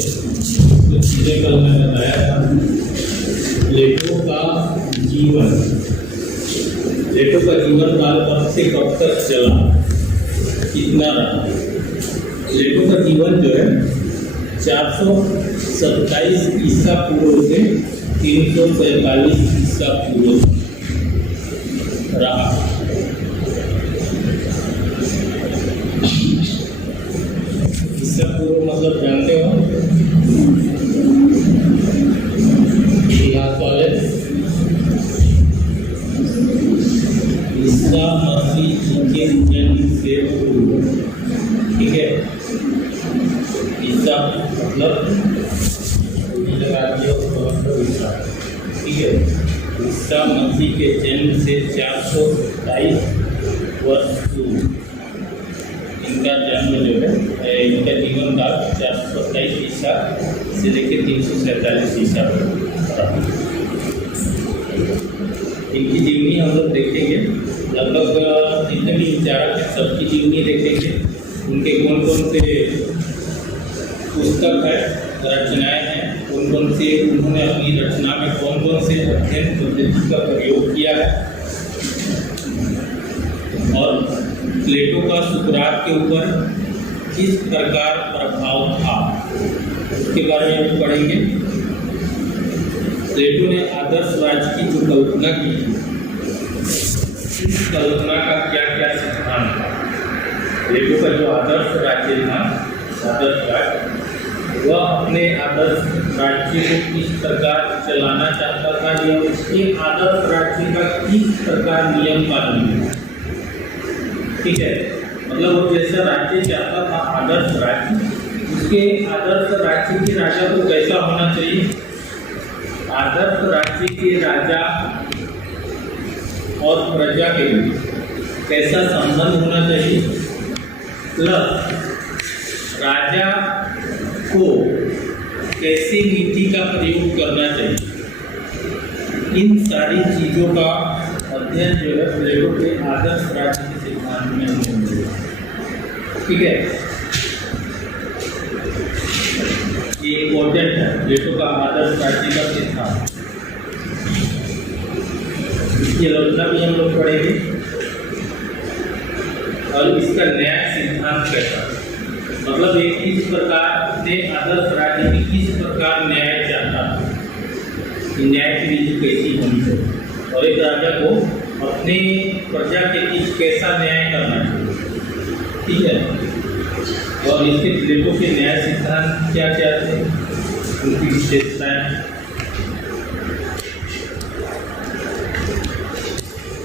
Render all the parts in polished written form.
कुछ चीज़ें कल मैंने बताया था। प्लेटो का जीवन काल कब से कब तक चला, कितना रहा। प्लेटो का जीवन जो है 427 ईसा पूर्व से 345 ईसा पूर्व रहा। ईसा पूर्व मतलब जानते हो इतिहास वाले, ईसा मसीह के जन्म से पूर्व, ठीक है। ईसा मतलब ठीक है, ईसा मसीह के जन्म से 427 वर्ष पूर्व इनका जन्म जो है, इनका जीवन काल 427 ईसा से लेकर 347 ईसा तक। इनकी जीवनी हम लोग देखेंगे, लगभग जितने भी विचारक हैं सबकी जीवनी देखेंगे, उनके कौन कौन से पुस्तक है, रचनाएं हैं, कौन कौन से उन्होंने अपनी रचना में कौन कौन से अध्ययन पद्धति का प्रयोग किया है, और प्लेटो का सुकरात के ऊपर किस प्रकार प्रभाव था उसके बारे में हम पढ़ेंगे। प्लेटो ने आदर्श राज्य की जो कल्पना की, इस कल्पना का क्या क्या सिद्धांत था। प्लेटो का जो आदर्श राज्य था, आदर्श राज्य, वह अपने आदर्श राज्य को किस प्रकार चलाना चाहता था या उसके आदर्श राज्य का किस प्रकार नियम पालन था, ठीक है। मतलब वो जैसा राज्य चाहता था, आदर्श राज्य, उसके आदर्श राज्य के राजा को कैसा होना चाहिए, आदर्श राज्य के राजा और प्रजा के बीच कैसा संबंध होना चाहिए, प्लस राजा को कैसी नीति का प्रयोग करना चाहिए। इन सारी चीज़ों का अध्ययन जो है प्लेटो के आदर्श राज्य के सिद्धांत में होंगे, ठीक है। ये इम्पोर्टेंट है, प्लेटो का आदर्श राज्य का सिद्धांत। इसकी आलोचना भी हम लोग पढ़ेंगे और इसका न्याय सिद्धांत कैसा, मतलब एक किस प्रकार से आदर्श राज्य में किस प्रकार न्याय चाहता था, न्याय की नीति कैसी होनी चाहिए, और एक राजा को अपने प्रजा के बीच कैसा न्याय करना चाहिए, ठीक है। और इसके प्लेटो के न्याय सिद्धांत क्या क्या थे, उनकी विशेषताएं,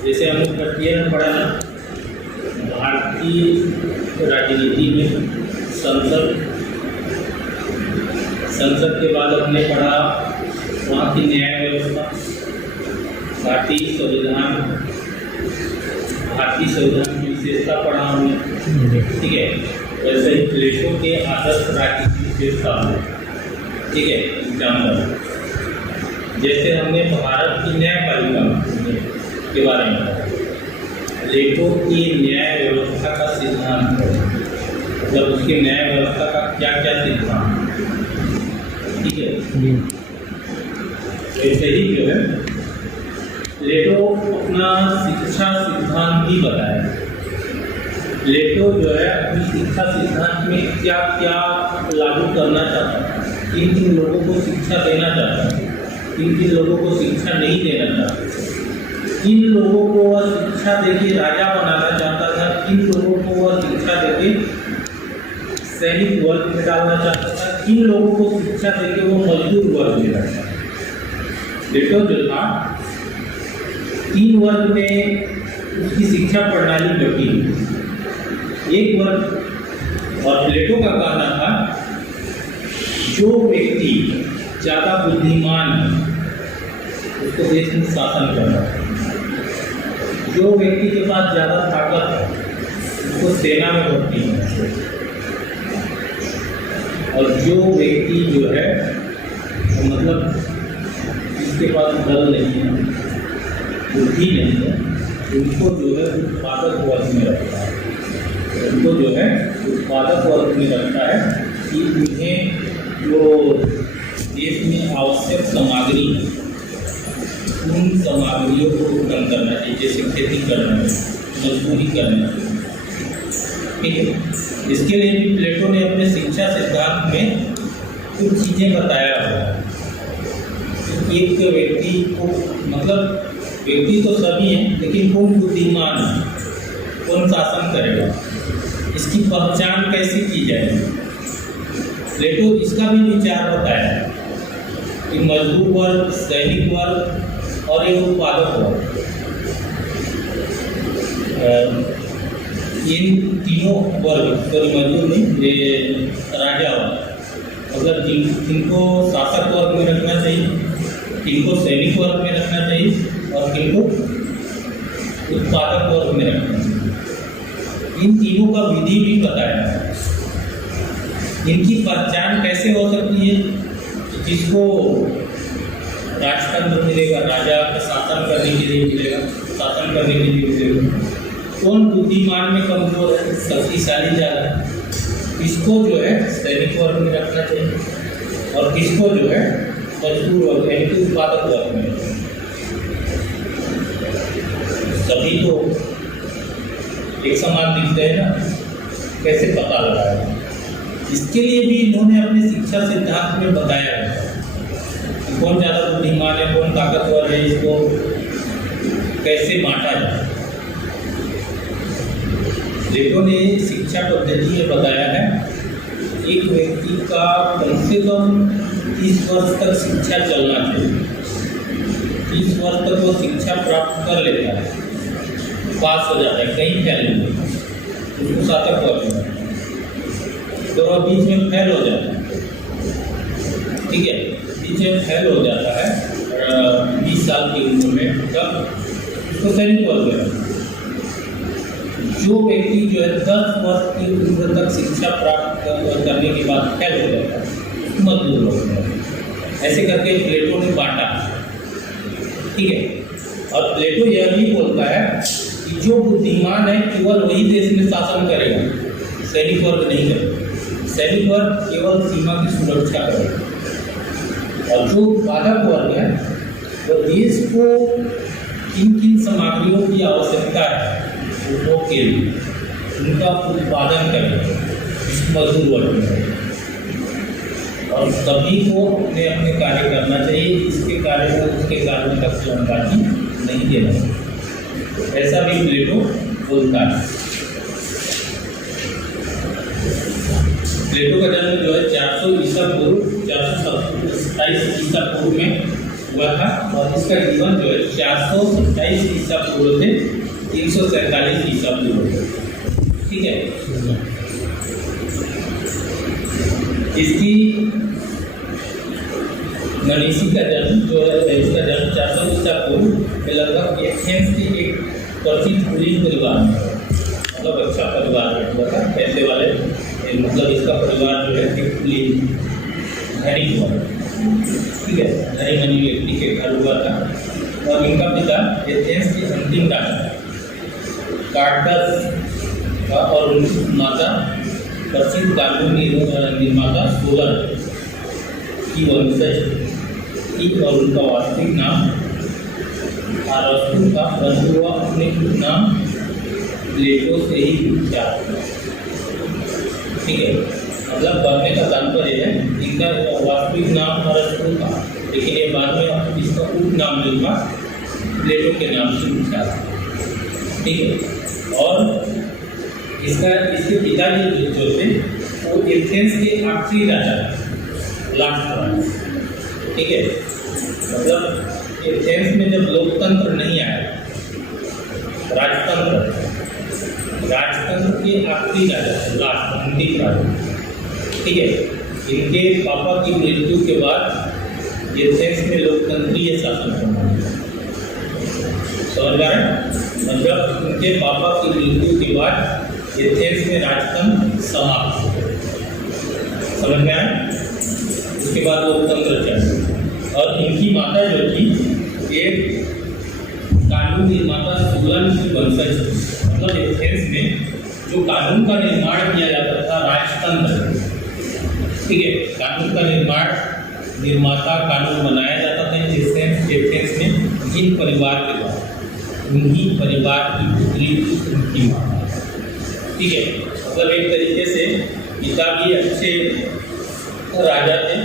जैसे हम लोग प्रक्रिया में पढ़ा ना, भारतीय राजनीति में संसद के बाद हमने पढ़ा वहाँ की न्याय व्यवस्था, भारतीय संविधान की विशेषता पढ़ा हमने, ठीक है। वैसे ही प्लेटो के आदर्श राज्य की विशेषता है, ठीक है। एग्जाम्पल जैसे हमने भारत की न्यायपालिका के बारे में पढ़ा, प्लेटो की न्याय व्यवस्था का सिद्धांत है, मतलब उसके न्याय व्यवस्था का क्या क्या सिद्धांत, ठीक है। ऐसे ही जो है प्लेटो अपना शिक्षा सिद्धांत भी बताया। प्लेटो जो है अपनी शिक्षा सिद्धांत में क्या क्या लागू करना चाहता था, किन किन लोगों को शिक्षा देना चाहता था, किन किन लोगों को शिक्षा नहीं देना चाहता, किन लोगों को वह शिक्षा देके राजा बनाना चाहता था, किन लोगों को वह शिक्षा देके सैनिक वर्ग में डालना चाहता था, किन लोगों को शिक्षा देके वो मजदूर वर्ग में डालना चाहता था। प्लेटो जो था 3 वर्ग में उसकी शिक्षा प्रणाली बटी, एक वर्ग, और प्लेटो का कहना था जो व्यक्ति ज़्यादा बुद्धिमान है उसको देश में शासन करना है, जो व्यक्ति के पास ज़्यादा ताकत है उसको सेना में भर्ती होना चाहिए, और जो व्यक्ति जो है मतलब जिसके पास बल नहीं है, बुद्धि नहीं है, उनको जो है उत्पादक वर्ग में रखता है, उनको जो है उत्पादक वर्ग में रखता है कि उन्हें जो देश में आवश्यक सामग्री है उन सामग्रियों को उत्पन्न करना चाहिए, जैसे खेती करना है, मजदूरी करना है। ठीक है, इसके लिए भी प्लेटो ने अपने शिक्षा सिद्धांत में कुछ चीज़ें बताया हुआ है। एक व्यक्ति को, मतलब व्यक्ति तो सभी हैं, लेकिन कौन बुद्धिमान है, कौन शासन करेगा, इसकी पहचान कैसे की जाए। प्लेटो इसका भी विचार बताया है कि मजदूर वर्ग, सैनिक वर्ग और एक उत्पादक वर्ग, इन तीनों वर्ग, मजदूर नहीं, ये राजा वर्ग, मतलब जिनको शासक वर्ग में रखना चाहिए, किनको सैनिक वर्ग में रखना चाहिए और किनको उत्पादक वर्ग में रखना चाहिए। इन तीनों का विधि भी बताया है। इनकी पहचान कैसे हो सकती है? जिसको राजतंत्र मिलेगा, राजा का शासन करने के लिए मिलेगा, शासन करने के लिए मिलेगा। कौन बुद्धिमान में कमजोर है, शक्तिशाली ज़्यादा है, किसको जो है सैनिक वर्ग में रखना चाहिए और किसको जो है मजदूर वर्ग यानी कि उत्पादक वर्ग में। सभी तो एक समान दिखते हैं ना, कैसे पता लगाया? इसके लिए भी इन्होंने अपने शिक्षा सिद्धांत में बताया है कि कौन ज़्यादा बुद्धिमान है, कौन ताकतवर है, इसको कैसे बांटा जाए। प्लेटो ने शिक्षा पद्धति में बताया है एक व्यक्ति का कम से कम 30 वर्ष तक शिक्षा चलना चाहिए। 30 वर्ष तक वो शिक्षा प्राप्त कर लेता है, पास हो जाता है, कहीं फैल नहीं, उसको सातक वर्ष में, तो वह बीच में फैल हो जाता है। ठीक है, बीच में फैल हो जाता है 20 साल की उम्र में, तब उसको सैनिक वर्ग में। जो व्यक्ति जो है 10 वर्ष की उम्र तक शिक्षा प्राप्त करने के बाद फैल हो जाता है, मजदूर वर्ग में। ऐसे करके प्लेटो ने बांटा। ठीक है, और प्लेटो यह भी बोलता है कि जो बुद्धिमान है केवल वही देश में शासन करेगा, सैनिक वर्ग नहीं करेगा। सैनिक वर्ग केवल सीमा की सुरक्षा करेगा, और जो उत्पादक वर्ग है वो देश को किन किन सामग्रियों की आवश्यकता है उपभोग के लिए उनका उत्पादन करेगा, मजदूर वर्ग में। और सभी को अपने अपने कार्य करना चाहिए, इसके कार्य को उसके कार्य में दखलंदाजी नहीं देना चाहिए। ऐसा भी प्लेटो बोलता है। प्लेटो का जन्म जो है 400 ईसा पूर्व 427 ईसा पूर्व में हुआ था, और इसका जीवन जो है 427 ईसा पूर्व से 347 ईसा पूर्व। ठीक है, इसकी मनीषी का जन्म जो है, इसका जन्म 400 ईसा पूर्व में लगभग एथेंस के एक प्रसिद्ध कुलीन परिवार में, मतलब अच्छा परिवार में हुआ था। पैसे वाले, मतलब इसका परिवार जो है एक कुलीन धनी हुआ। ठीक है, धनी मनी व्यक्ति के घर हुआ था, और इनका पिता एथेंस के अंतिम राजा कार्डस और उनकी माता प्रसिद्ध कानून निर्माता सोलर की वंशज थी, और उनका वास्तविक नाम अरस्तु था, परंतु वह अपने नाम प्लेटो से ही विख्यात। ठीक है, मतलब बढ़ने का तात्पर्य है इनका वास्तविक नाम अरस्तु था, लेकिन ये बाद में इसका उपनाम जो था प्लेटो के नाम से विख्यात। ठीक है, और इसके पिताजी जो थे वो एथेंस के आखिरी राजा, लास्ट राजा। ठीक है, मतलब एथेंस में जब लोकतंत्र नहीं आया, राजतंत्र के आखिरी राजा, लास्ट अंतिम राजा। ठीक है, इनके पापा की मृत्यु के बाद एथेंस में लोकतंत्रीय शासन करना, समझ रहे हैं? मतलब उनके पापा की मृत्यु के बाद एथेंस में राजतंत्र समाप्त, समझ में आया? उसके बाद लोकतंत्र चला, और इनकी माता जो थी एक कानून निर्माता सोलन की वंशज। मतलब एथेंस में जो कानून का निर्माण किया जाता था, राजतंत्र, ठीक है। कानून का निर्माता कानून बनाया जाता था एथेंस में जिन परिवार के द्वारा, उन्हीं परिवार की पुत्री उनकी माता, ठीक है। मतलब एक तरीके से पिता भी अच्छे राजा थे,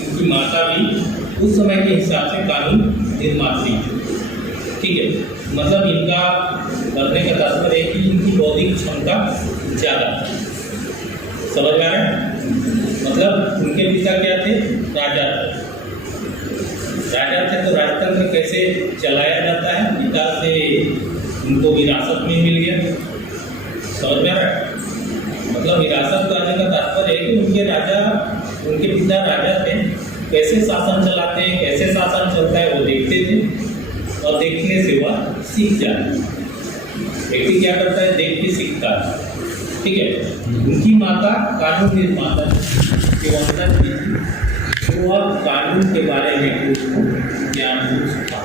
उनकी माता भी उस समय के हिसाब से कानून निर्मात्री, ठीक है। मतलब इनका करने का तात्पर्य है कि इनकी बौद्धिक क्षमता ज़्यादा, समझ में आ रहा है। मतलब उनके पिता क्या थे, राजा थे, तो राजतंत्र कैसे चलाया जाता है, पिता से उनको विरासत में मिल गया, समझ में आ रहा है। मतलब विरासत करने का तात्पर्य है कि उनके पिता राजा थे, कैसे शासन चलाते हैं, कैसे शासन चलता है वो देखते थे, और देखने से वह सीख जाता है। व्यक्ति क्या करता है, देख के सीखता है, ठीक है। उनकी माता कानून निर्माता के अंदर थी, तो वह कानून के बारे में कुछ ज्ञान था।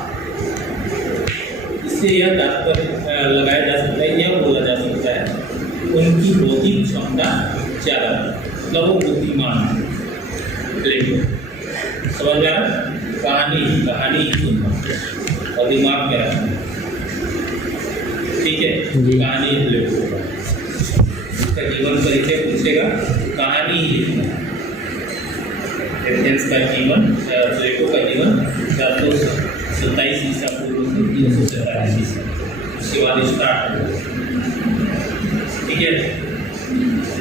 इससे यह तात्पर्य लगाया जा सकता है, यह बोला जा सकता है उनकी बौद्धिक क्षमता ज़्यादा, मतलब वो बुद्धिमान, समझ में आ रहा। कहानी सुनना और दिमाग में रखना, ठीक है। कहानी लिखो, इसका जीवन परिचय पूछेगा, कहानी ही लिखना। एथेंस का जीवन, प्लेटो का जीवन 427 ईसा पूर्व से 347 ईसा, उसके बाद स्टार्ट हो, ठीक है।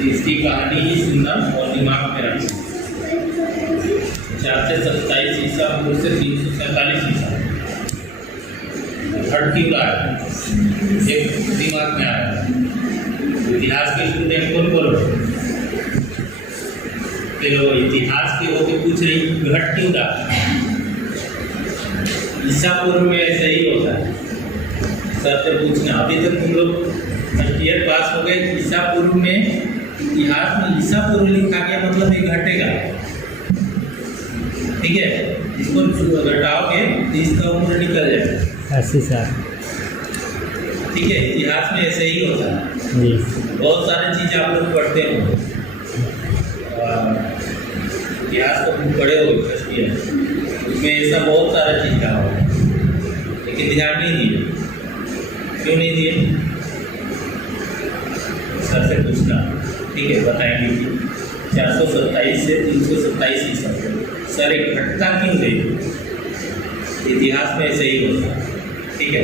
इसकी कहानी ही सुनना और दिमाग में रखना। 427 ईसा पूर्व से 347 ईसा हट क्यों रहा है, एक दिमाग में आ रहा है। इतिहास के स्टूडेंट कौन बोल रहे, इतिहास के होके पूछ रही घट क्यों रहा। ईसा पूर्व में ऐसा ही होता है, सर से पूछना। अभी तक तुम लोग फर्स्ट ईयर पास हो गए, ईसा पूर्व में, इतिहास में ईसा पूर्व लिखा गया मतलब ये घटेगा, ठीक है। इसको घटाओगे तो इसका उम्र निकल जाएगा 80 साल, ठीक है। इतिहास में ऐसे ही होता है, बहुत सारी चीज़ आप लोग पढ़ते हो, इतिहास तो पढ़े हो फर्स्ट ईयर, उसमें ऐसा बहुत सारा चीज़ का हो, लेकिन ध्यान नहीं दिए। क्यों नहीं दिए, सर से पूछना, ठीक है, बताएंगे कि 427 से 327 ईसा सर एक घटना क्यों गई, इतिहास में ऐसे ही होता है, ठीक है।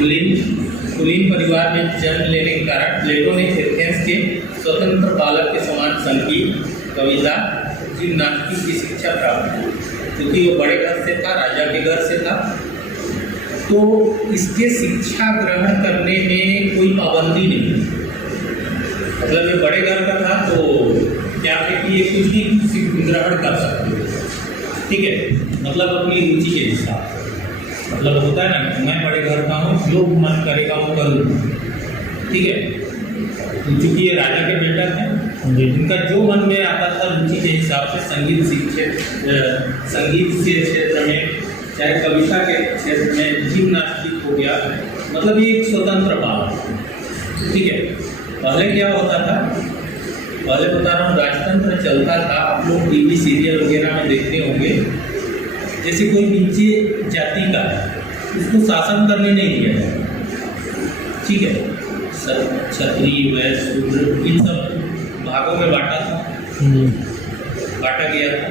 कुलीन परिवार में जन्म लेने के कारण प्लेटो ने एथेंस के स्वतंत्र बालक के समान संगीत, कविता, जिम्नास्टिक की शिक्षा प्राप्त की, क्योंकि वो बड़े घर से था, राजा के घर से था, तो इसके शिक्षा ग्रहण करने में कोई पाबंदी नहीं। मतलब ये बड़े घर का था तो क्या है कि ये कुछ भी ग्रहण कर सकते, ठीक है। मतलब अपनी रुचि के हिसाब से, मतलब होता है ना, मैं बड़े घर का हूँ, जो मन करेगा वो करूँ, ठीक है। क्योंकि ये राजा के बेटा थे, इनका जो मन में आता था रुचि के हिसाब से, संगीत के क्षेत्र में, चाहे कविता के क्षेत्र में, जिम्नास्टिक हो गया, मतलब ये एक स्वतंत्र बात, ठीक है। पहले क्या होता था, पहले बता रहा हूँ, राजतंत्र चलता था, आप लोग टीवी सीरियल वगैरह में देखते होंगे, जैसे कोई नीचे जाति का है, उसको शासन करने नहीं दिया जाता, ठीक है। क्षत्रिय, वैश्य, शूद्र, इन सब भागों में बांटा गया था,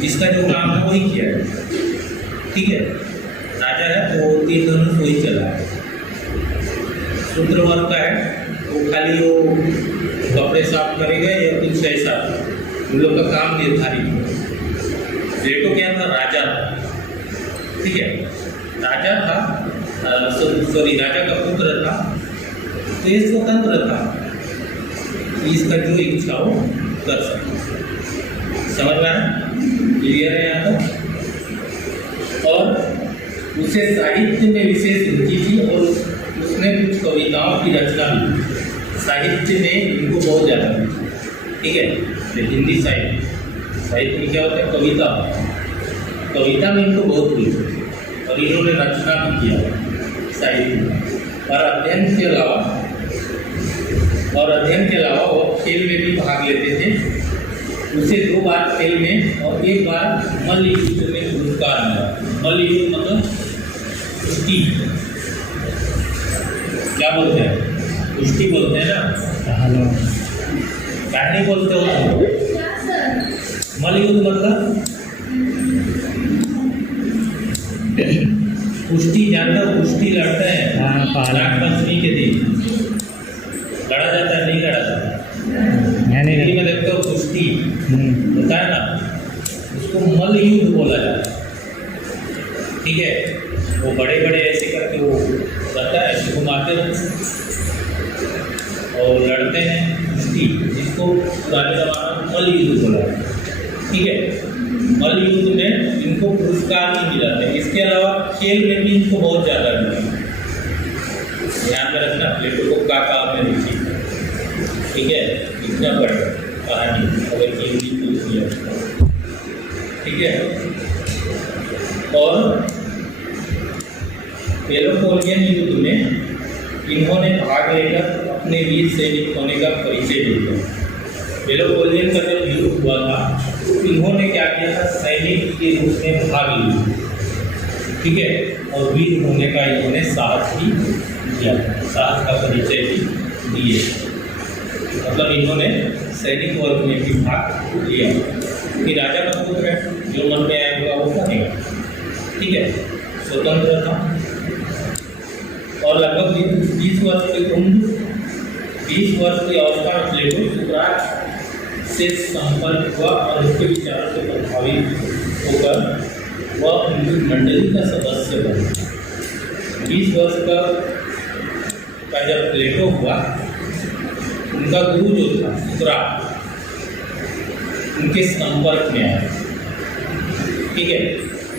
जिसका जो काम है वही किया है, ठीक है। राजा है तो 3 धनुष वही चला है। शूद्र वर्ग का है वो खाली वो कपड़े साफ करेगा या कुछ ऐसा, उन लोग का काम निर्धारित है। प्लेटो क्या था, राजा था, ठीक है। राजा था, राजा का पुत्र था, तो ये स्वतंत्र था, इसका जो इच्छा हो कर सकता, समझ में आया, क्लियर है यहाँ तक। और उसे साहित्य में विशेष रुचि थी और उसने कुछ कविताओं की रचना भी, साहित्य में इनको बहुत ज़्यादा, ठीक है। हिंदी साहित्य में क्या होता है, कविता में इनको बहुत रुचि, और इन्होंने रचना भी किया साहित्य में। और अध्ययन के अलावा और अध्ययन के अलावा वो खेल में भी भाग लेते थे। उसे 2 बार खेल में और 1 बार मल्ल युद्ध में पुरस्कार मिला। मल्ल युद्ध मतलब कुश्ती, क्या बोलते हैं, कुश्ती बोलते हैं ना, क्या नहीं बोलते हो? मल्ल युद्ध मतलब कुश्ती, जानते हो? कुश्ती लड़ते हैं नागपंचमी के दिन, लड़ा जाता है, नहीं लड़ा जाता? हिंदी में देखते हो कुश्ती होता है ना, उसको मल्ल युद्ध बोला जाता है। ठीक है, वो बड़े बड़े ऐसे करके वो रहता है, ऐसे घुमाते हैं और लड़ते हैं कुश्ती, जिसको पुराने जमाना में मल्ल युद्ध बोला जाता है। ठीक है, मल्ल युद्ध में इनको पुरस्कार नहीं मिला था। इसके अलावा खेल में भी इनको बहुत ज़्यादा मिला। ध्यान में रखना, प्लेटो को काका में लिखी। ठीक है, इतना बड़ा कहानी अगर हिंदी पूछ लिया। ठीक है, और पेलोपोनियन युद्ध में इन्होंने भाग लेकर अपने वीर सैनिक होने का परिचय दिया। पेलोपोनियन का जब युद्ध हुआ था तो इन्होंने क्या किया था, सैनिक के रूप में भाग लिया। ठीक है, और वीर होने का इन्होंने साहस भी किया, साहस का परिचय भी दिए। मतलब इन्होंने सैनिक वर्ग में भी भाग लिया कि राजा का पुत्र है, जो मन में आएगा वो करेगा। ठीक है, स्वतंत्र था और लगभग 20 वर्ष की उम्र, 20 वर्ष की अवस्था में प्लेटो सुकरात से संपर्क हुआ और उसके विचारों से प्रभावित होकर वह उनकी मंडली का सदस्य बना। 20 वर्ष का जब प्लेटो हुआ, उनका गुरु जो था सुकरात, उनके संपर्क में आया। ठीक है,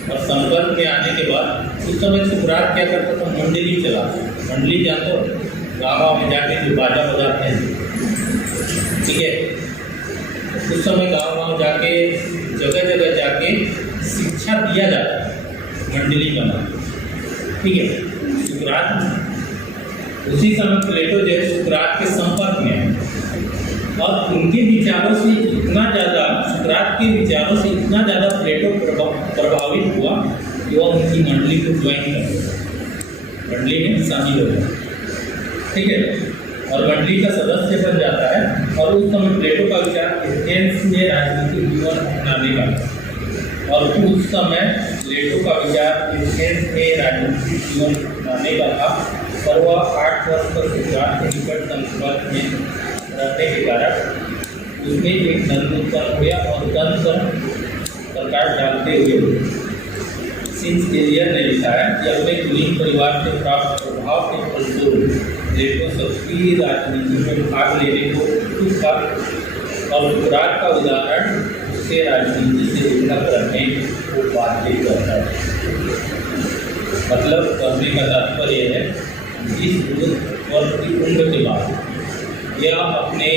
और संपर्क में आने के बाद उस समय सुकरात क्या करता था, मंडली चलाता। मंडली जानते हो, गाँव में जाके जो बाजा बजाते हैं। ठीक है, उस समय गाँव जाके जगह जगह जाके शिक्षा दिया जाता है, मंडली बना। ठीक है, सुकरात उसी समय प्लेटो जो है सुकरात के संपर्क में है और उनके विचारों से इतना ज़्यादा, सुकरात के विचारों से इतना ज़्यादा प्लेटो प्रभावित हुआ कि वह उनकी मंडली को ज्वाइन कर दिया, मंडली में शामिल हो गया। ठीक है, और मंडली का सदस्य बन जाता है। और उस समय प्लेटो का विचार एथेंस में राजनीतिक जीवन अपनाने का, और उस समय प्लेटो का विचार एथेंस में राजनीतिक जीवन अपनाने का था। पर वह 8 वर्ष तक सुकरात के निकट संपर्क में रहने के कारण उसमें एक द्वंद्व उत्पन्न हुआ और द्वंद्व पर प्रकाश डालते हुए सिंसेलियर ने लिखा है कि अपने कुलीन परिवार से प्राप्त प्रभाव के फलस्वरूप प्लेटो सक्रिय राजनीति में भाग लेने को उत्सुक था और सुकरात का उदाहरण उसके राजनीति से विलग करने को बाध्य करता है। मतलब कहने का तात्पर्य है, इस वर्ष की उम्र के बाद यह अपने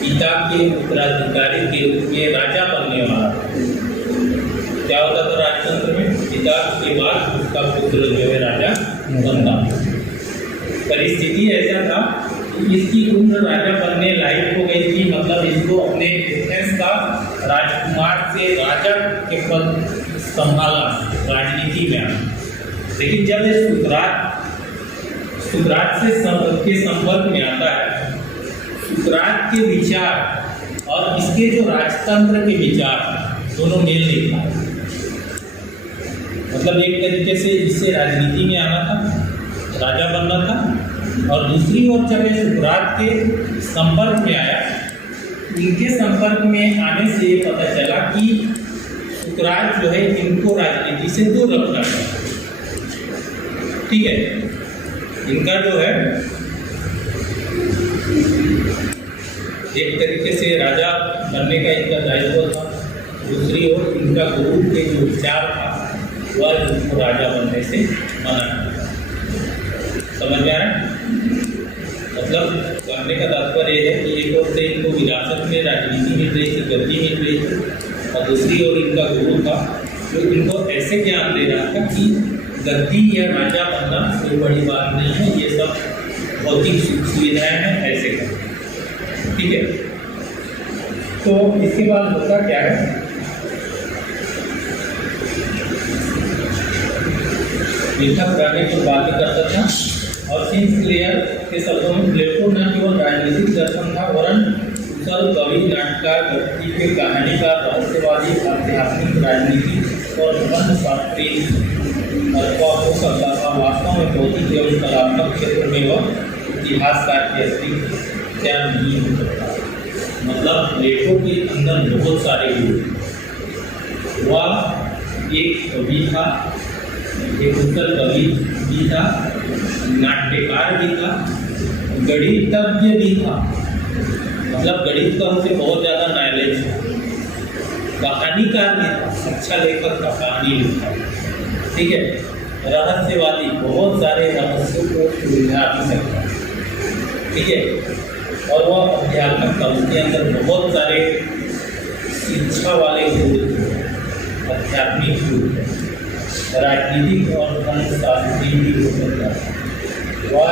पिता के उत्तराधिकारी के रूप में राजा बनने वाला। क्या होता था राजतंत्र में, पिता के बाद उसका पुत्र जो है राजा बनता। परिस्थिति ऐसा था कि इसकी उम्र राजा बनने लायक हो गई थी। मतलब इसको अपने एथेंस का राजकुमार से राजा के पद संभाला, राजनीति में आना। लेकिन जब ये सुकरात के संपर्क में आता है, सुकरात के विचार और इसके जो राजतंत्र के विचार दोनों मेल नहीं खाते। मतलब एक तरीके से इससे राजनीति में आना था, राजा बनना था, और दूसरी ओर जब ये सुकरात के संपर्क में आया, इनके संपर्क में आने से ये पता चला कि सुकरात जो है इनको राजनीति से दूर रखना है। ठीक है, इनका जो है एक तरीके से राजा बनने का इनका दायित्व था, दूसरी ओर इनका गुरु के जो विचार था वह इनको राजा बनने से मना किया। समझ में आ रहा है? मतलब कहने का तात्पर्य है कि एक ओर से इनको विरासत में राजनीति मिल रही थी, गद्दी मिल रही थी, और दूसरी ओर इनका गुरु था जो इनको ऐसे ज्ञान दे रहा था कि गद्दी या राजा बनना कोई बड़ी बात नहीं है, ये सब भौतिक सुख सुविधाएं हैं ऐसे का। ठीक है, तो इसके बाद होता क्या है, लेखक रानी को बात करता था और सीन्स क्लियर के शब्दों में प्लेटो न केवल राजनीतिक दर्शन था वरन कुशल कवि, नाटककार, व्यक्ति के कहानीकार, रहस्यवादी, आध्यात्मिक, राजनीतिक और धर्मशास्त्री हो सकता था। वास्तव में भौतिक एवं कलात्मक क्षेत्र में वह इतिहासकार के अतिरिक्त क्या नहीं हो सकता। मतलब प्लेटो के अंदर बहुत सारे गुण, वह एक कवि था, एक कुशल कवि भी था, नाट्यकार भी था, गणितज्ञ भी था, मतलब गणित का उसे बहुत ज़्यादा नॉलेज था, कहानीकार भी था, अच्छा लेखक का कहानी लिखा। ठीक है, रहस्यवादी, बहुत सारे रहस्यों को सुलझा भी सकता। ठीक है, और वह अध्यात्मक था, उसके अंदर बहुत सारे शिक्षा वाले गुण थे, आध्यात्मिक गुण थे। राजनीतिक और धर्मशास्त्री भी हो सकता था, वह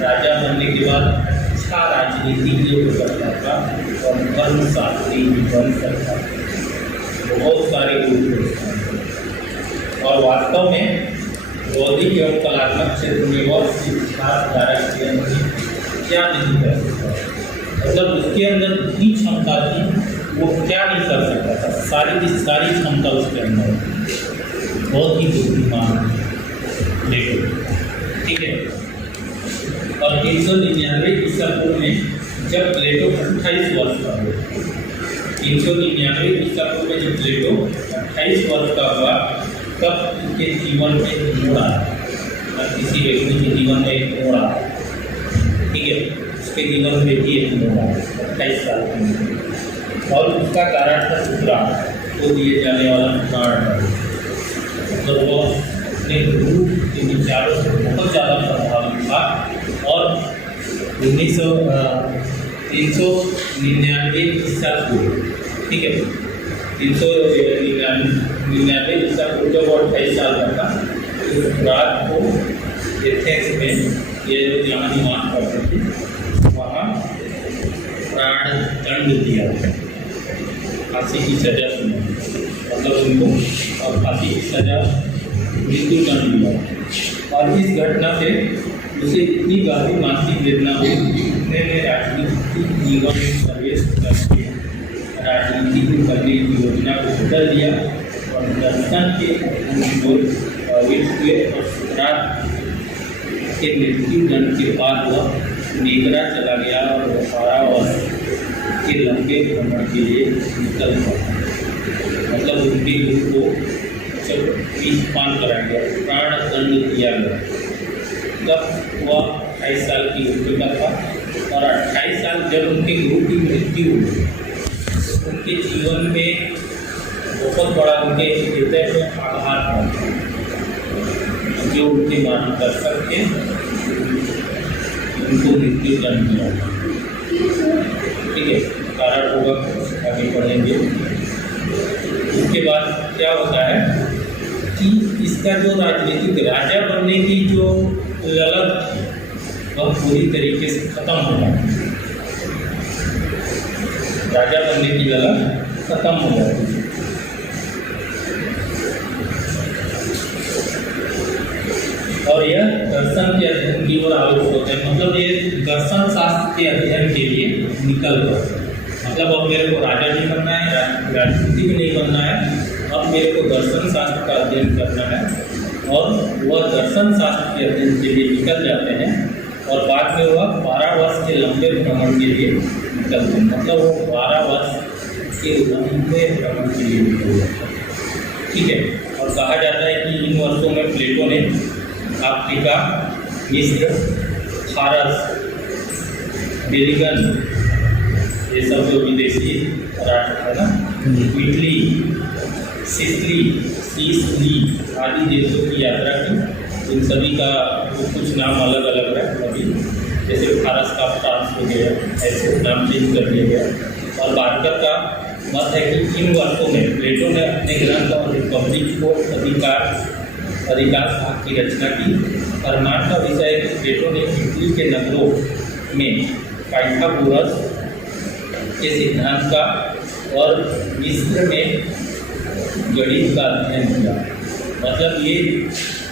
राजा बनने के बाद अच्छा राजनीतिज्ञ हो सकता था और धर्मशास्त्री भी बन सकता था, बहुत सारे गुण थे। और वास्तव में बौद्धिक एवं कलात्मक क्षेत्र में वह इतिहासकारक के अंदर क्या नहीं कर सकता, मतलब उसके अंदर जितनी क्षमता थी वो क्या नहीं कर सकता था, सारी की सारी क्षमता उसके अंदर, बहुत ही बुद्धिमान प्लेटो। ठीक है, और 399 ईसा पूर्व में जब प्लेटो 28 वर्ष का हुआ, 399 ईसा पूर्व में जब प्लेटो 28 वर्ष का हुआ तब उसके जीवन में एक मोड़ आया, किसी व्यक्ति के जीवन में एक मोड़ आया। ठीक है, उसके जीवन में भी एक मोड़ आया 28 साल की, और उसका कारण था दूसरा तो दिए जाने वाला प्राण। तो वो अपने गुरु के विचारों से बहुत ज़्यादा प्रभावित था और 399 ईसा पूर्व, ठीक है, 399 ईसा पूर्व जब वो 28 साल का था, उस रात को एथेंस में ये जो जहाँ निवास करते थे वहाँ प्राण दंड दिया, फांसी की सजा सुना, मतलब उनको और फांसी की सजा मृत्यु दंड दिया। और इस घटना से उसे इतनी गहरी मानसिक वेदना हुई, उसने राजनीतिक जीवन में प्रवेश करके राजनीति को करने की योजना को बदल दिया और दर्शन के के मृत्यु दंड के बाद वह नेगरा चला गया और कारावास के लंबे भ्रमण के लिए निकल पड़ा। मतलब उनके युग को जब पान कराया गया, प्राण दंड दिया गया, तब वह 28 साल की उम्र का था। और 28 साल जब उनके गुरु की मृत्यु हुई, उनके जीवन में बहुत बड़ा उनके हृदय में आघात हुआ, जो उनके मार्गदर्शक थे उनको मृत्यु दंड दिया। ठीक है, कारण होगा आगे पढ़ेंगे। उसके बाद क्या होता है कि इसका जो राजनीतिक राजा बनने की जो ललक थी वह पूरी तरीके से खत्म हो जाती, राजा बनने की ललक खत्म हो जाती। और यह दर्शन के अध्ययन की ओर आलोक होते हैं, मतलब ये दर्शन शास्त्र के अध्ययन के लिए निकल गए। मतलब अब मेरे को राजा नहीं बनना है, राजनीति भी नहीं बनना है, अब मेरे को दर्शन शास्त्र का अध्ययन करना है। और वह दर्शन शास्त्र के अध्ययन के लिए निकल जाते हैं और बाद में वह 12 वर्ष के लंबे भ्रमण के लिए निकलते हैं, मतलब वो 12 वर्ष के लंबे भ्रमण के लिए निकल जाते हैं। ठीक है, और कहा जाता है कि इन वर्षों में प्लेटो ने अफ्रीका, मिस्र, फारस, बेरिगन, ये सब जो विदेशी राष्ट्र है ना, इटली, सिसिली आदि देशों की यात्रा की। इन सभी का कुछ नाम अलग अलग है, अभी जैसे फारस का फ्रांस हो गया, ऐसे नाम चेंज कर दिया गया। और बार्कर का मत है कि इन वर्षों में प्लेटो ने अपने ग्रंथ और रिपब्लिक को अधिकार अधिकांश भाग की रचना की। परमाणु का विषय प्लेटो ने इटली के नगरों में पाइथागोरस के सिद्धांत का और मिस्र में गणित का अध्ययन किया। मतलब ये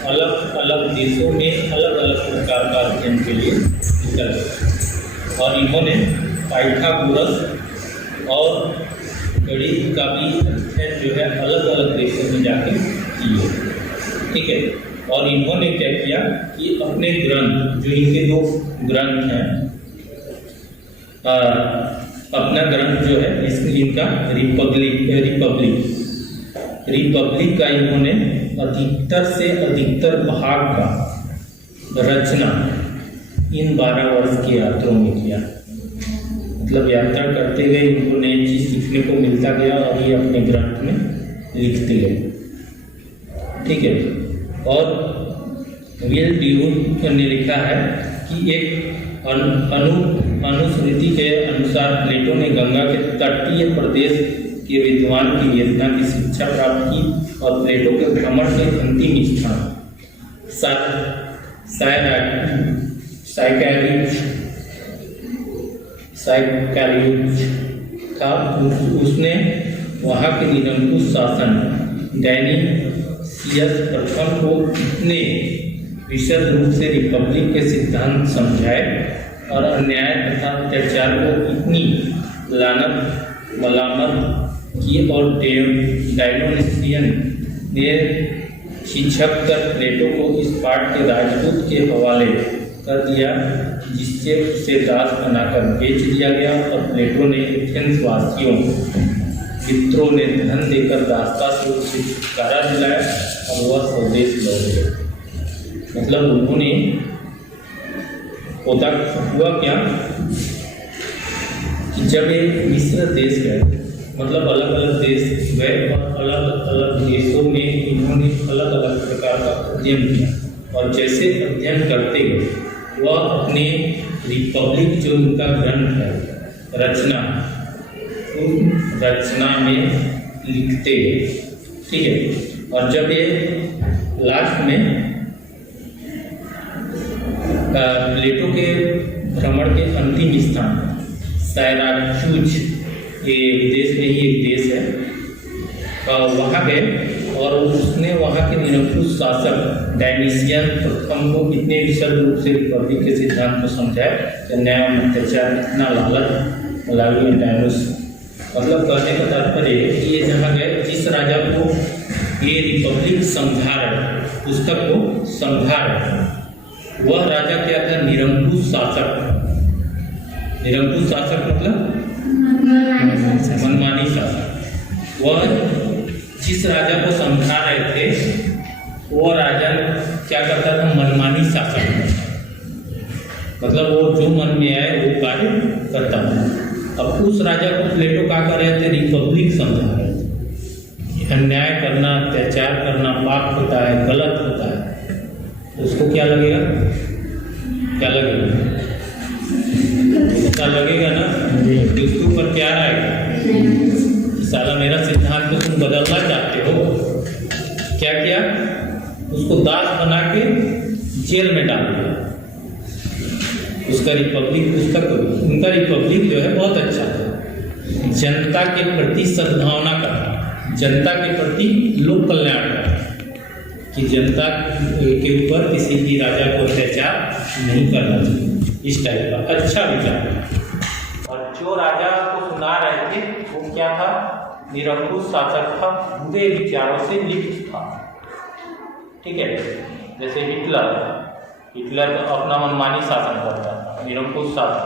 अलग अलग देशों में अलग अलग प्रकार का अध्ययन के लिए निकल और इन्होंने पाइथागोरस और गणित का भी अध्ययन जो है अलग अलग देशों में जाके किए। ठीक है, और इन्होंने क्या किया कि अपने ग्रंथ, जो इनके दो ग्रंथ हैं, अपना ग्रंथ जो है इनका रिपब्लिक का इन्होंने अधिकतर से अधिकतर भाग का रचना इन 12 वर्ष की यात्रों में किया। मतलब यात्रा करते गए इनको नई चीज सीखने को मिलता गया और ये अपने ग्रंथ में लिखते गए। ठीक है, और विल ड्यून ने लिखा है कि एक अनुस्मृति के अनुसार प्लेटो ने गंगा के तटीय प्रदेश के विद्वान की वेदना की शिक्षा प्राप्त की और प्लेटो के भ्रमण के अंतिम स्थान साइकैरियोज था। उसने वहाँ के निरंकुश शासन डायनीसियस प्रथम को इतने विशद रूप से रिपब्लिक के सिद्धांत समझाए और अन्याय तथा अत्याचार को इतनी लानत मलामत की और डायनोसियन ने शिक्षक कर प्लेटो को इस पाठ के राजदूत के हवाले कर दिया, जिससे उसे दास बनाकर बेच दिया गया और प्लेटो ने एथेंस वासियों मित्रों ने धन देकर दासता से उसे छुटकारा दिलाया और वह स्वदेश लौट गया। मतलब उन्होंने हुआ क्या कि जब ये मिस्र देश गए, मतलब अलग अलग देश गए और अलग अलग देशों में इन्होंने अलग अलग प्रकार का अध्ययन किया और जैसे अध्ययन करते गए वह अपने रिपब्लिक जो उनका ग्रंथ है रचना, उन रचना में लिखते गए। ठीक है, और जब ये लास्ट में प्लेटो के भ्रमण के अंतिम स्थान सायराक्यूज ये देश में ही एक देश है, वहाँ गए और उसने वहाँ के निरंकुश शासक डायनीसियन प्रथम को इतने विशद रूप से रिपब्लिक के सिद्धांत को समझाया कि न्याय अत्याचार इतना लालच मलावी डायनोस। मतलब कहने का तात्पर्य है कि ये जहाँ गए जिस राजा को ये रिपब्लिक समझा रहे, पुस्तक को समझा रहे, वह राजा क्या था? निरंकुश शासक। निरंकुश शासक मतलब मनमानी शासक। वह जिस राजा को समझा रहे थे वो राजा क्या करता था? मनमानी शासक। मतलब वो जो मन में आए वो कार्य करता था। अब उस राजा को प्लेटो क्या कर रहे थे? रिपब्लिक समझा रहे थे। अन्याय करना, अत्याचार करना पाप होता है, गलत होता है। उसको क्या लगेगा? क्या लगेगा? क्या लगेगा ना? उसके ऊपर क्या आएगा? साला मेरा सिद्धांत को तुम बदलना चाहते हो। क्या किया? उसको दास बना के जेल में डाल दिया। उसका रिपब्लिक पुस्तक, उनका रिपब्लिक जो है बहुत अच्छा है। जनता के प्रति सद्भावना करता, जनता के प्रति लोक कल्याण करता, कि जनता के ऊपर किसी भी राजा को अत्याचार नहीं करना चाहिए, इस टाइप का अच्छा विचार। और जो राजा को सुना रहे थे वो क्या था? निरंकुश शासक था, बुरे विचारों से लिप्त था। ठीक है, जैसे हिटलर तो अपना मनमानी शासन करता था, निरंकुश शासन।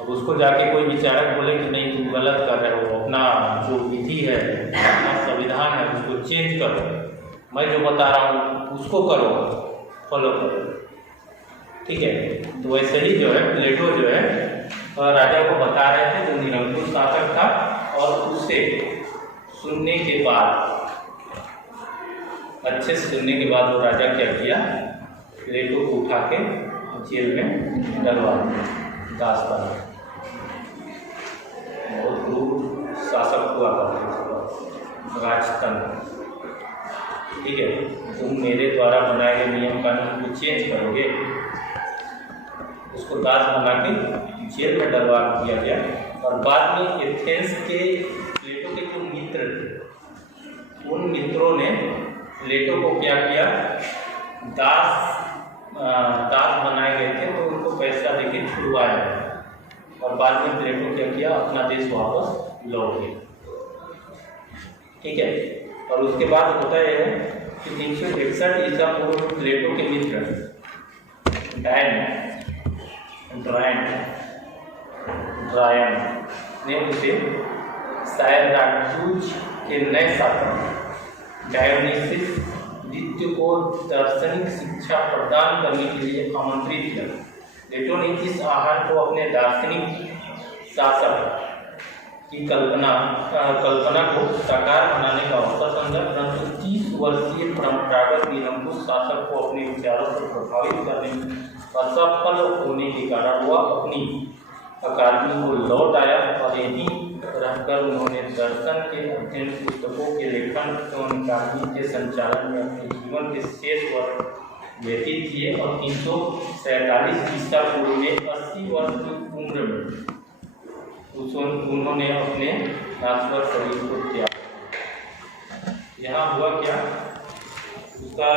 अब उसको जाके कोई विचारक बोले कि नहीं तुम गलत कर रहे हो, अपना जो विधि है, अपना संविधान है उसको चेंज करो, मैं जो बता रहा हूँ उसको करो, फॉलो करो। ठीक है, तो वैसे ही जो है प्लेटो जो है राजा को बता रहे थे जो निरंकुश शासक था, और उसे सुनने के बाद, अच्छे से सुनने के बाद वो राजा क्या किया? प्लेटो को उठा के जेल में डलवा दिया, दास बना। बहुत क्रूर शासक हुआ करते थे राजतंत्र। ठीक है, तुम मेरे द्वारा बनाए गए नियम कानून को चेंज करोगे, उसको दास बना के जेल में डलवा दिया गया। और बाद में एथेंस के प्लेटो के जो मित्र थे, उन मित्रों ने प्लेटो को क्या किया, दास बनाए गए थे तो उनको पैसा देके छुड़वाया और बाद में प्लेटो क्या किया, अपना देश वापस लौट गया। ठीक है, और उसके बाद होता यह है कि 361 ईसा पूर्व प्लेटो के मित्र ड्रायन ने उसे शायद राजसूच के नए शासक डायोनिसिस द्वितीय को दार्शनिक शिक्षा प्रदान करने के लिए आमंत्रित किया। प्लेटो ने इस आह्वान को अपने दार्शनिक शासक की कल्पना को साकार बनाने का अवसर समझा, परंतु 30 वर्षीय परंपरागत निरंकुश शासक को अपने विचारों से प्रभावित करने में असफल होने के कारण वह अपनी अकादमी को लौट आया और यहीं रहकर उन्होंने दर्शन के अध्ययन, पुस्तकों के लेखन एवं अकादमी के संचालन में अपने जीवन के शेष वर्ष व्यतीत किए और 347 ईसा पूर्व में 80 वर्ष की उम्र में उन्होंने अपने नाश्वर शरीर को त्यागा। यहाँ हुआ क्या, उसका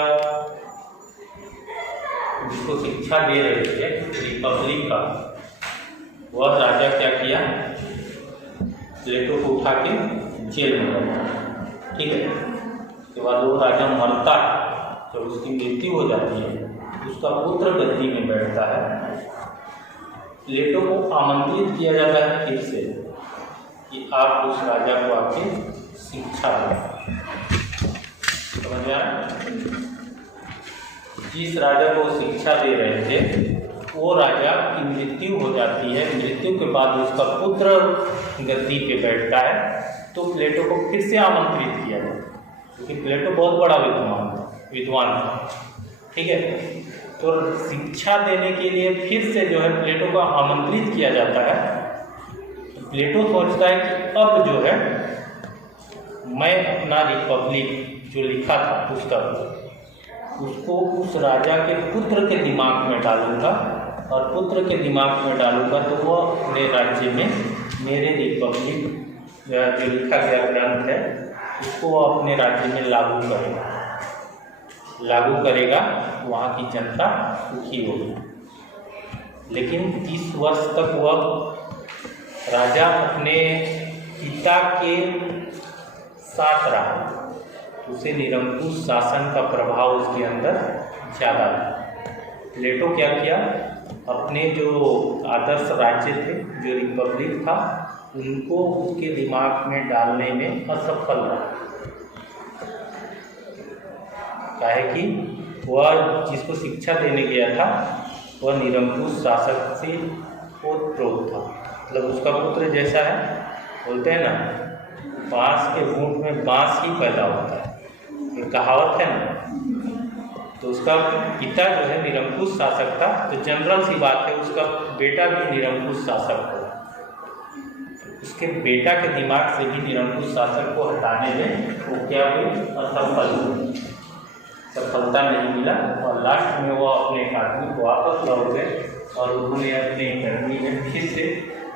जिसको शिक्षा दे रहे थे रिपब्लिक का, वह राजा क्या किया, प्लेटो को उठा के जेल में रखा। ठीक है, उसके बाद वो राजा मरता है, जब उसकी मृत्यु हो जाती है उसका पुत्र गद्दी में बैठता है। प्लेटो को आमंत्रित किया जाता है फिर से कि आप उस राजा को आके शिक्षा दें। समझ में आया? जिस राजा को शिक्षा दे रहे थे वो राजा की मृत्यु हो जाती है, मृत्यु के बाद उसका पुत्र गद्दी पे बैठता है, तो प्लेटो को फिर से आमंत्रित किया जाता है, क्योंकि प्लेटो बहुत बड़ा विद्वान था। ठीक है, तो शिक्षा देने के लिए फिर से जो है प्लेटो को आमंत्रित किया जाता है। प्लेटो सोचता है कि अब जो है मैं अपना रिपब्लिक जो लिखा था पुस्तक, उसको उस राजा के पुत्र के दिमाग में डालूंगा, और पुत्र के दिमाग में डालूंगा तो वो अपने राज्य में मेरे रिपब्लिक जो लिखा गया ग्रंथ है उसको वो अपने राज्य में लागू करेगा, वहाँ की जनता सुखी होगी। लेकिन 30 वर्ष तक वह राजा अपने पिता के साथ रहा, उसे निरंकुश शासन का प्रभाव उसके अंदर ज़्यादा था। प्लेटो क्या किया, अपने जो आदर्श राज्य थे, जो रिपब्लिक था, उनको उसके दिमाग में डालने में असफल रहा। काहे कि वह जिसको शिक्षा देने गया था वह निरंकुश शासक से ओतप्रोत था, मतलब उसका पुत्र जैसा है, बोलते हैं ना बांस के घूंट में बांस ही पैदा होता है, ये कहावत है ना। तो उसका पिता जो है निरंकुश शासक था, तो जनरल सी बात है उसका बेटा भी निरंकुश शासक होगा। उसके बेटा के दिमाग से भी निरंकुश शासक को हटाने में वो क्या हुई, असफल हुई, सफलता नहीं मिला, और लास्ट में वो अपने अकादमी को वापस लौट गए और उन्होंने अपने अकादमी में फिर से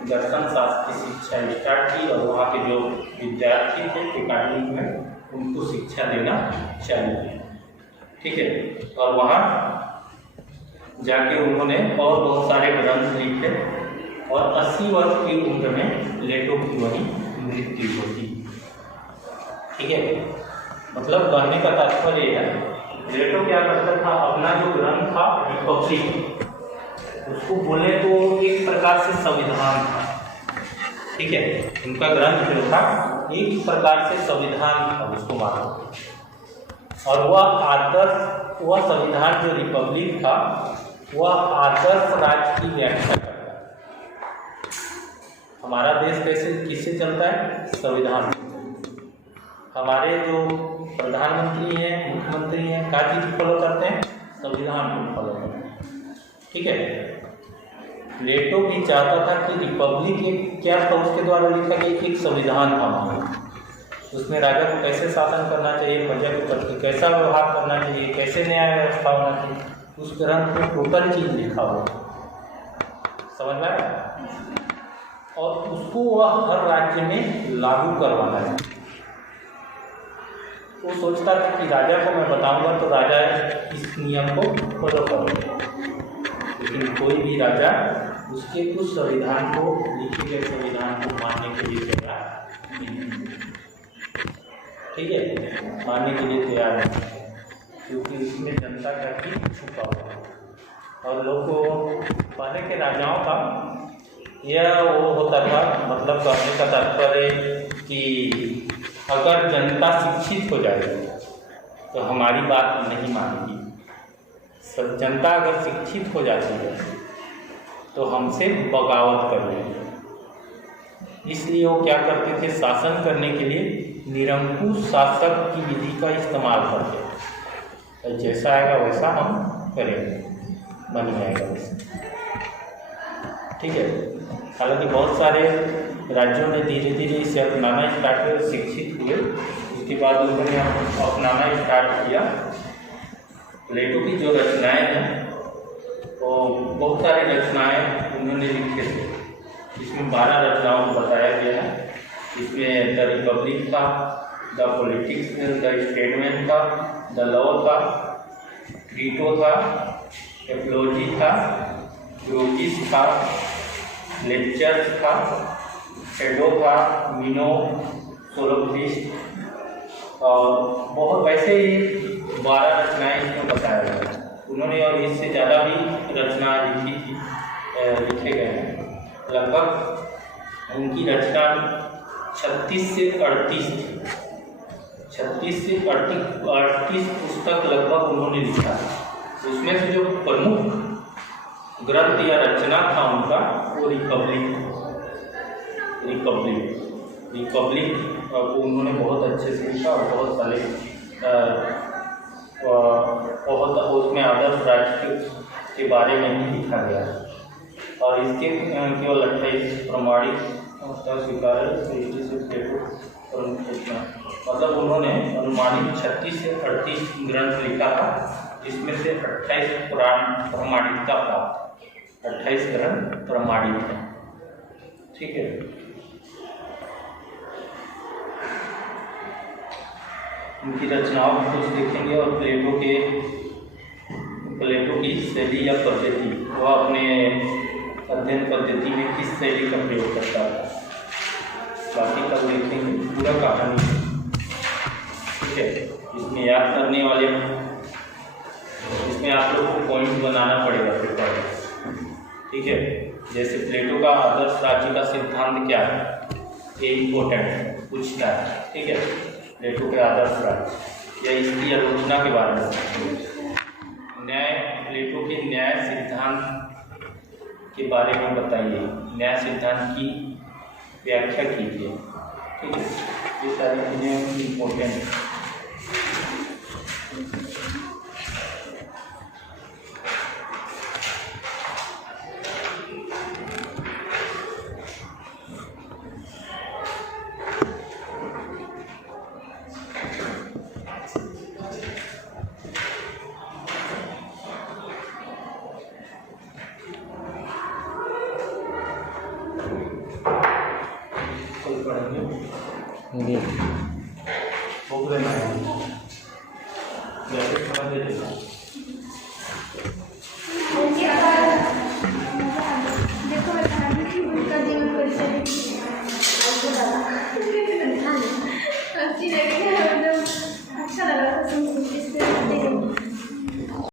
दर्शन शास्त्र की शिक्षा स्टार्ट की, और वहाँ के जो विद्यार्थी थे अकादमी में उनको शिक्षा देना चालू किया। ठीक है, और वहाँ जाके उन्होंने और बहुत सारे ग्रंथ लिखे, और 80 वर्ष की उम्र में प्लेटो की वही मृत्यु होती। ठीक है, मतलब कहने का तात्पर्य है प्लेटो क्या करता था, अपना जो ग्रंथ था रिपब्लिक, उसको बोले तो एक प्रकार से संविधान था। ठीक है, उनका ग्रंथ जो था एक प्रकार से संविधान था, उसको मानो, और वह संविधान जो रिपब्लिक था वह आदर्श राज्य की व्याख्या करता है। हमारा देश कैसे किससे चलता है, संविधान। हमारे जो प्रधानमंत्री हैं, मुख्यमंत्री हैं, क्या चीज़ फॉलो करते हैं, संविधान को फॉलो करते हैं। ठीक है, प्लेटो भी चाहता था कि रिपब्लिक एक क्या था, उसके द्वारा लिखा गया एक संविधान था, उसमें राजा को कैसे शासन करना चाहिए, प्रजा के प्रति कैसा व्यवहार करना चाहिए, कैसे न्याय व्यवस्था होना चाहिए, उस ग्रंथ में टोटल चीज़ लिखा हुआ, समझ में आया। और उसको वह हर राज्य में लागू करवाना है। वो सोचता था कि राजा को मैं बताऊंगा तो राजा इस नियम को फॉलो करेगा, लेकिन कोई भी राजा उसके कुछ संविधान को, लिखे गए संविधान को मानने के लिए तैयार नहीं, ठीक है, मानने के लिए तैयार नहीं, क्योंकि उसमें जनता का ही छुपा हुआ है। और लोग को पहले के राजाओं का यह वो होता था, मतलब कहने का तात्पर्य कि अगर जनता शिक्षित हो जाएगी तो हमारी बात नहीं मानेगी। सब जनता अगर शिक्षित हो जाती है तो हमसे बगावत कर लेंगे। इसलिए वो क्या करते थे, शासन करने के लिए निरंकुश शासक की विधि का इस्तेमाल करते थे। जैसा आएगा वैसा हम करेंगे, बन जाएगा वैसा, ठीक है। हालांकि बहुत सारे राज्यों ने धीरे धीरे इसे अपनाना स्टार्ट किया, शिक्षित हुए, उसके बाद उन्होंने अपनाना स्टार्ट किया। प्लेटो की जो रचनाएं हैं वो बहुत सारी रचनाएं उन्होंने लिखे थे, इसमें 12 रचनाओं को बताया गया है। इसमें द रिपब्लिक था, द पॉलिटिक्स, द स्टेटमेंट था, द लॉ था, क्रीटो था, एपोलॉजी था, ग्रोगिस था, लेक्चर्स था, शेडो था, मिनो, सोलोक्लिस्ट, और बहुत वैसे ही 12 रचनाएं इसमें बताया गया है। उन्होंने और इससे ज़्यादा भी रचना लिखी थी, लिखे गए हैं। लगभग उनकी रचना 36 से 38 थी, 36 से 38 पुस्तक लगभग उन्होंने लिखा। उसमें से जो प्रमुख ग्रंथ या रचना था उनका वो रिपब्लिक को उन्होंने बहुत अच्छे से लिखा और बहुत सारे बहुत उसमें आदर्श राज्य के बारे में ही लिखा गया है। और इसके केवल 28 प्रमाणिक स्वीकार मतलब उन्होंने अनुमानित 36 से 38 ग्रंथ लिखा था, जिसमें से 28 प्रमाणिकता प्राप्त, 28 ग्रंथ प्रमाणित है, ठीक है। उनकी रचनाओं को कुछ देखेंगे। और प्लेटो की शैली या पद्धति, वह अपने अध्ययन पद्धति में किस शैली का प्रयोग करता है, बाकी तक देखेंगे पूरा कहानी, ठीक है। इसमें याद करने वाले, इसमें आप लोग को पॉइंट बनाना पड़ेगा पेपर, ठीक है। जैसे प्लेटो का आदर्श राज्य का सिद्धांत क्या है, ये इम्पोर्टेंट पूछता है, ठीक है। प्लेटो के आदर्श राज्य या इसकी आलोचना के बारे में, न्याय, प्लेटो के न्याय सिद्धांत के बारे में बताइए, न्याय सिद्धांत की व्याख्या कीजिए, ठीक है। ये सारी चीज़ें इम्पोर्टेंट हैं। बुक लेना है, जैसे समझ लीजिएगा।